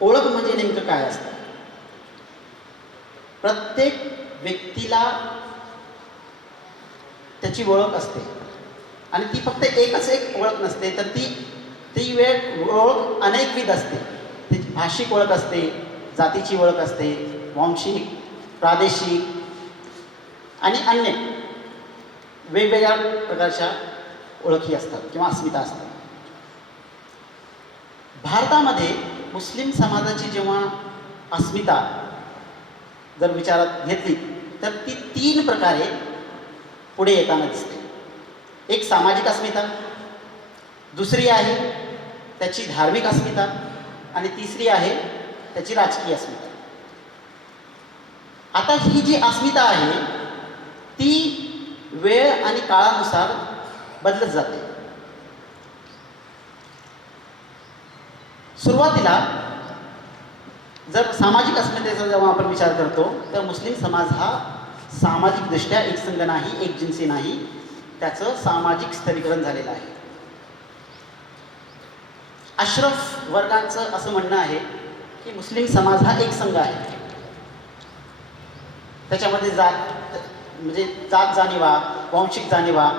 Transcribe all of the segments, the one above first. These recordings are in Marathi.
ओळख म्हणजे नेमकं काय असतं? प्रत्येक व्यक्तीला त्याची ओळख असते. आणि ती फक्त एकच एक ओळख नसते तर ती ती वेळ ओळख अनेकविध असते. त्याची भाषिक ओळख असते जातीची ओळख असते वांशिक प्रादेशिक आणि अन्य वेगवेगळ्या प्रकारच्या ओळखी असतात किंवा अस्मिता असतात. भारतामध्ये मुस्लिम समाजाची जेव्हा अस्मिता जर विचारात घेतली तर ती तीन प्रकारे पुढे येताना दिसते. एक सामाजिक अस्मिता दुसरी आहे त्याची धार्मिक अस्मिता आणि तिसरी आहे त्याची राजकीय अस्मिता. आता ही जी अस्मिता आहे ती वेळ आणि काळानुसार बदलत जाते. सुरुवातीला जर सामाजिक अस्मितेचा जेव्हा आपण विचार करतो तर मुस्लिम समाज हा सामाजिकदृष्ट्या एक संघ नाही एकजिन्सी नाही. त्याचं सामाजिक स्तरीकरण झालेलं आहे. अश्रफ वर्गांचं असं म्हणणं आहे की मुस्लिम समाज हा एक संघ आहे. त्याच्यामध्ये जात म्हणजे जात जाणीवा वांशिक जाणीवा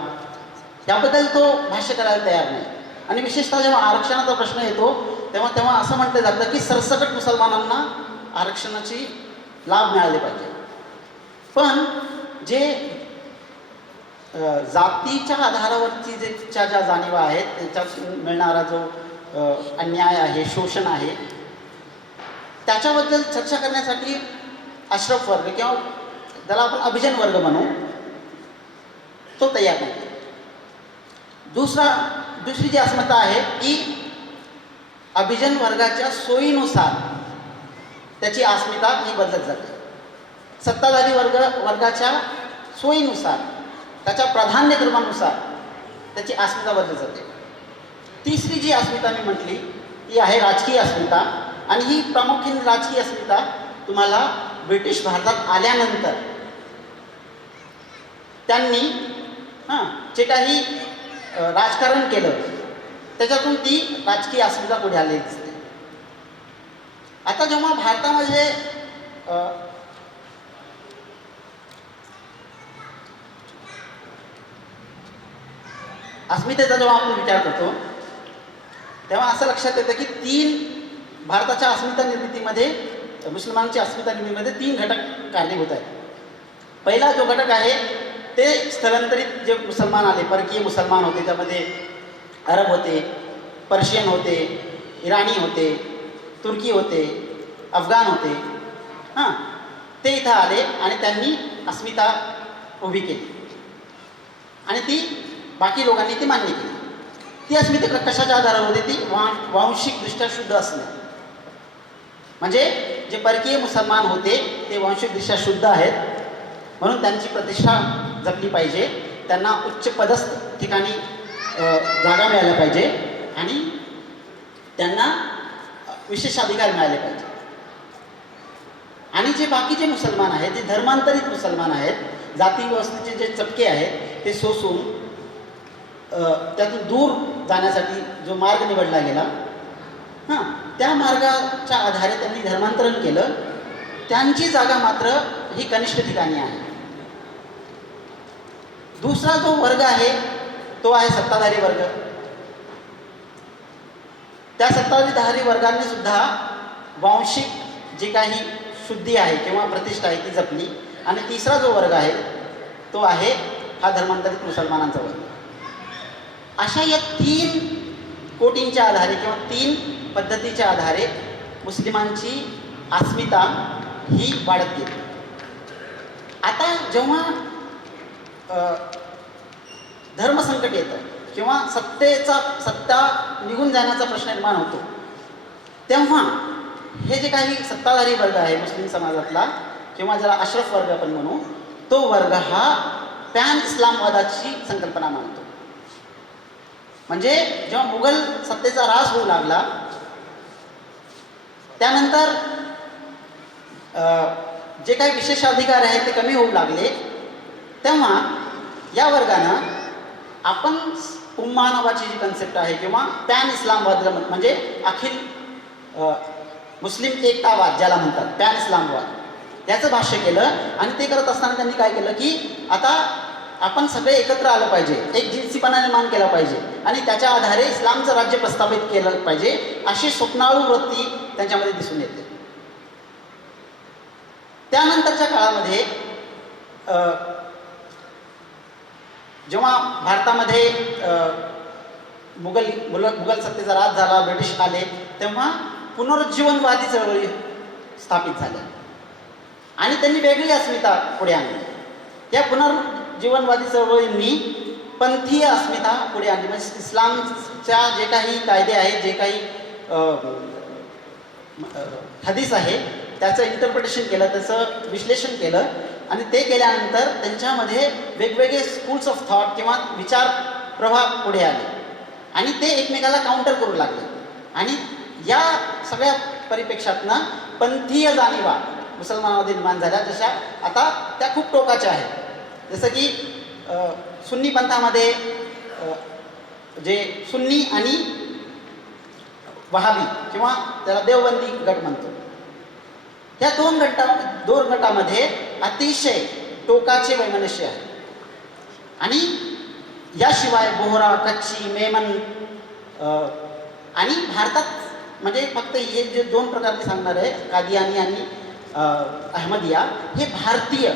याबद्दल तो भाष्य करायला तयार नाही. आणि विशेषतः जेव्हा आरक्षणाचा प्रश्न येतो तेव्हा तेव्हा असं म्हटलं जातं की सरसकट मुसलमानांना आरक्षणाची लाभ मिळाले पाहिजे. पण जे जातीच्या आधारावरती जे ज्या ज्या जाणीवा आहेत त्याच्यात मिळणारा जो अन्याय आहे शोषण आहे त्याच्याबद्दल चर्चा करण्यासाठी अश्रफ वर्ग किंवा त्याला आपण अभिजन वर्ग म्हणू तो तयार नाही. दुसरा दुसरी जी अस्मिता आहे की अभिजन वर्गाच्या सोयीनुसार त्याची अस्मिता ही बदलत जाते. सत्ताधारी वर्ग वर्गाच्या सोयीनुसार त्याच्या प्राधान्यक्रमानुसार त्याची अस्मिता बदलत जाते. तिसरी जी अस्मिता मी म्हटली ती आहे राजकीय अस्मिता आणि ही प्रामुख्याने राजकीय अस्मिता तुम्हाला ब्रिटिश भारतात आल्यानंतर त्यांनी हां जे काही राजकारण केलं त्याच्यातून ती राजकीय अस्मिता पुढे आलेली दिसते. आता जेव्हा भारतामध्ये अस्मितेचा जेव्हा आपण विचार करतो तेव्हा असं लक्षात येतं की तीन भारताच्या अस्मिता निर्मितीमध्ये मुस्लिमांची अस्मिता निर्मितीमध्ये तीन घटक कारणीभूत आहेत. पहिला जो घटक आहे ते स्थलांतरित जे मुसलमान आले परकीय मुसलमान होते त्यामध्ये अरब होते पर्शियन होते इराणी होते तुर्की होते अफगाण होते. हां ते इथं आले आणि त्यांनी अस्मिता उभी केली. आणि ती बाकी लोकांनी ती मान्य केली. ती अस्मिता क- कशाच्या आधारावर होती ती वा वांशिकदृष्ट्या शुद्ध असणे म्हणजे जे परकीय मुसलमान होते ते वांशिकदृष्ट्या शुद्ध आहेत म्हणून त्यांची प्रतिष्ठा जपली पाहिजे. त्यांना उच्च पदस्थ ठिकाणी जागा मिळायला पाहिजे आणि त्यांना विशेष विशेषाधिकार मिळाले पाहिजे. आणि जे बाकीचे मुसलमान आहेत जे धर्मांतरित मुसलमान आहेत जाती व्यवस्थेचे जे चटके आहेत ते सोसून त्यातून दूर जाण्यासाठी जो मार्ग निवडला गेला हां त्या मार्गाच्या आधारे त्यांनी धर्मांतरण केलं. त्यांची जागा मात्र ही कनिष्ठ ठिकाणी आहे. दुसरा जो वर्ग आहे तो आहे सत्ताधारी वर्ग. त्या सत्ताधारी वर्गांनी सुद्धा वांशिक जी काही शुद्धी आहे किंवा प्रतिष्ठा आहे ती जपली. आणि तिसरा जो वर्ग आहे तो आहे हा धर्मांतरित मुसलमानांचा वर्ग. अशा या तीन कोटींच्या आधारे किंवा तीन पद्धतीच्या आधारे मुस्लिमांची अस्मिता ही वाढत गेली. आता जेव्हा धर्मसंकट येतं. किंवा सत्तेचा सत्ता निघून जाण्याचा प्रश्न निर्माण होतो. तेव्हा हे जे काही सत्ताधारी वर्ग आहे मुस्लिम समाजातला किंवा ज्याला अशरफ वर्ग आपण म्हणू तो वर्ग हा पॅन इस्लामवादाची संकल्पना मानतो. म्हणजे जेव्हा मुघल सत्तेचा रास होऊ लागला त्यानंतर जे काही विशेष अधिकार आहेत ते कमी होऊ लागले तेव्हा या वर्गानं आपण उम्मा नावाची जी कन्सेप्ट आहे किंवा पॅन इस्लामवाद म्हणजे अखिल मुस्लिम एकतावाद ज्याला म्हणतात पॅन इस्लामवाद त्याचं भाष्य केलं आणि ते करत असताना त्यांनी काय केलं की आता आपण सगळे एकत्र आलं पाहिजे एक जिन्सीपणा निर्माण केला पाहिजे आणि त्याच्या आधारे इस्लामचं राज्य प्रस्थापित केलं पाहिजे अशी स्वप्नाळू वृत्ती त्यांच्यामध्ये दिसून येते. त्यानंतरच्या काळामध्ये जेव्हा भारतामध्ये मुघल मुघल मुघल सत्तेचा राज झाला ब्रिटिश आले तेव्हा पुनरुज्जीवनवादी चळवळी स्थापित झाल्या. आणि त्यांनी वेगळी अस्मिता पुढे आणली. या पुनर्जीवनवादी चळवळींनी पंथीय अस्मिता पुढे आणली. म्हणजे इस्लामच्या जे काही कायदे आहेत जे काही हदीस आहे त्याचं इंटरप्रिटेशन केलं त्याचं विश्लेषण केलं आणि ते केल्यानंतर त्यांच्यामध्ये वेगवेगळे स्कूल्स ऑफ थॉट किंवा विचार प्रभाव पुढे आले. आणि ते एकमेकाला काउंटर करू लागले. आणि या सगळ्या परिपेक्षातनं पंथीय जाणीवा मुसलमानामध्ये निर्माण झाल्या जशा आता त्या खूप टोकाच्या आहेत. जसं की सुन्नी पंथामध्ये जे सुन्नी आणि वहाबी किंवा त्याला देवबंदी गट म्हणतो. ह्या दोन गटा दोन गटामध्ये अतिशय टोकाचे वैमनस्य आहे. आणि याशिवाय बोहरा कच्ची मेमन आणि भारतात म्हणजे फक्त हे जे दोन प्रकारचे सांगणार आहे कादियानी आणि अहमदिया हे भारतीय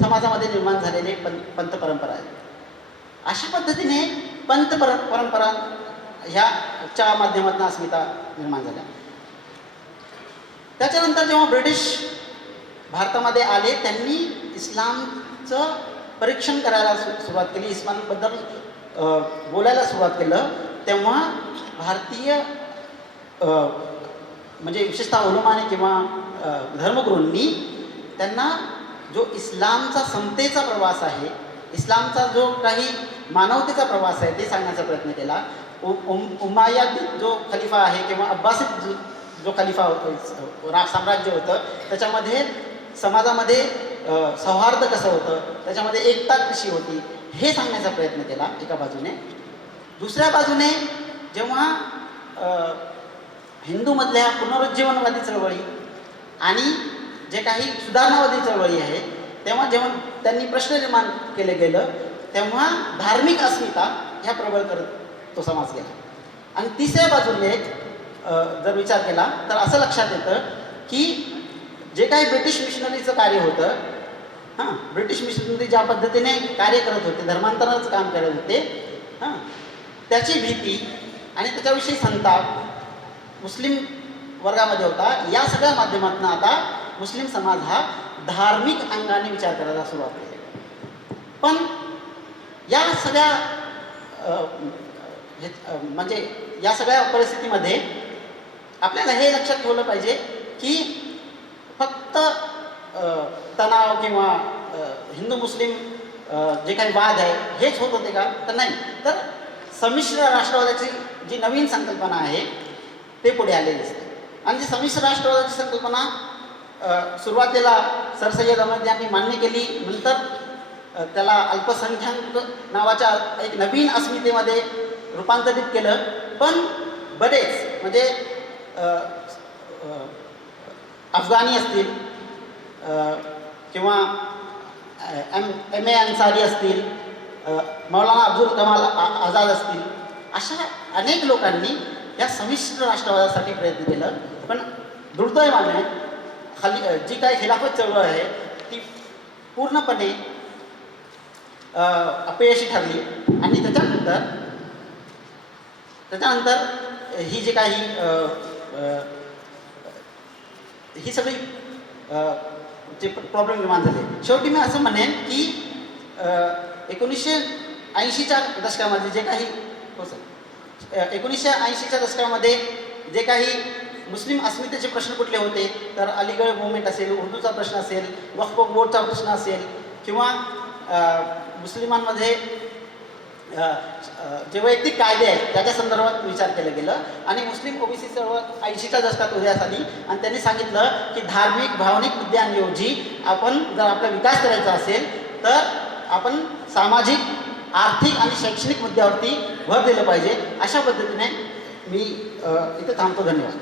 समाजामध्ये निर्माण झालेले पं पंथ परंपरा आहेत. अशा पद्धतीने पंत पर परंपरा ह्याच्या माध्यमातून अस्मिता निर्माण झाल्या. त्याच्यानंतर जेव्हा ब्रिटिश भारतामध्ये आले त्यांनी इस्लामचं परीक्षण करायला सु सुरुवात केली इस्लामबद्दल बोलायला सुरुवात केलं तेव्हा भारतीय म्हणजे विशेषतः उलमाने किंवा धर्मगुरूंनी त्यांना जो इस्लामचा समतेचा प्रवास आहे इस्लामचा जो काही मानवतेचा प्रवास आहे ते सांगण्याचा प्रयत्न केला. उ उम उमायद जो खलिफा आहे किंवा अब्बासिद जो जो खलिफा होतो रा साम्राज्य होतं त्याच्यामध्ये समाजामध्ये सौहार्द कसं होतं त्याच्यामध्ये एकता कशी होती हे सांगण्याचा प्रयत्न केला एका बाजूने. दुसऱ्या बाजूने जेव्हा हिंदूमधल्या पुनरुज्जीवनवादी चळवळी आणि जे काही सुधारणावादी चळवळी आहे तेव्हा जेव्हा त्यांनी प्रश्न निर्माण केले गेलं तेव्हा धार्मिक अस्मिता ह्या प्रबळ करत तो समाज गेला. आणि तिसऱ्या बाजूने जर विचार केला तर असं लक्षात येतं की जे काही ब्रिटिश मिशनरीचं कार्य होतं हां ब्रिटिश मिशनरी ज्या पद्धतीने कार्य करत होते धर्मांतरणाचं काम करत होते हां त्याची भीती आणि त्याच्याविषयी संताप मुस्लिम वर्गामध्ये होता. या सगळ्या माध्यमातून आता मुस्लिम समाज हा धार्मिक अंगाने विचार करायला सुरुवात केली. पण या सगळ्या म्हणजे या सगळ्या परिस्थितीमध्ये आपल्याला हे लक्षात ठेवलं पाहिजे की फक्त तणाव किंवा हिंदू मुस्लिम जे काही वाद आहे हेच होत होते का? तर नाही. तर संमिश्र राष्ट्रवादाची जी नवीन संकल्पना आहे ते पुढे आलेली दिसते. आणि जी संमिश्र राष्ट्रवादाची संकल्पना सुरुवातीला सरसय्यद अहमद यांनी मान्य केली. नंतर त्याला अल्पसंख्याक नावाच्या एक नवीन अस्मितेमध्ये रूपांतरित केलं. पण बरेच म्हणजे अफगाणी असतील किंवा एम एम ए अन्सारी असतील मौलाना अब्दुल कमाल आ- आझाद असतील अशा अनेक लोकांनी या संमिश्र राष्ट्रवादासाठी प्रयत्न केलं. पण दुर्दैवाने खाली जी काही खिलाफत चळवळ आहे ती पूर्णपणे अपयशी ठरली. आणि त्याच्यानंतर त्याच्यानंतर ही जी काही ही सगळी जे प्रॉब्लेम निर्माण झाले. शेवटी मी असं म्हणेन की एकोणीसशे ऐंशीच्या दशकामध्ये जे काही हो सर एकोणीसशे ऐंशीच्या दशकामध्ये जे काही मुस्लिम अस्मितेचे प्रश्न कुठले होते तर अलीगड मुवमेंट असेल उर्दूचा प्रश्न असेल वक्फ बोर्डचा प्रश्न असेल किंवा मुस्लिमांमध्ये जे वैयक्तिक कायदे आहेत त्याच्या संदर्भात विचार केलं गेलं. आणि मुस्लिम ओबीसी चळवळ ऐंशीच्या दशकात उदयास आली. आणि त्यांनी सांगितलं की धार्मिक भावनिक मुद्द्यांऐवजी आपण जर आपला विकास करायचा असेल तर आपण सामाजिक आर्थिक आणि शैक्षणिक मुद्द्यावरती भर दिलं पाहिजे. अशा पद्धतीने मी इथं थांबतो. धन्यवाद.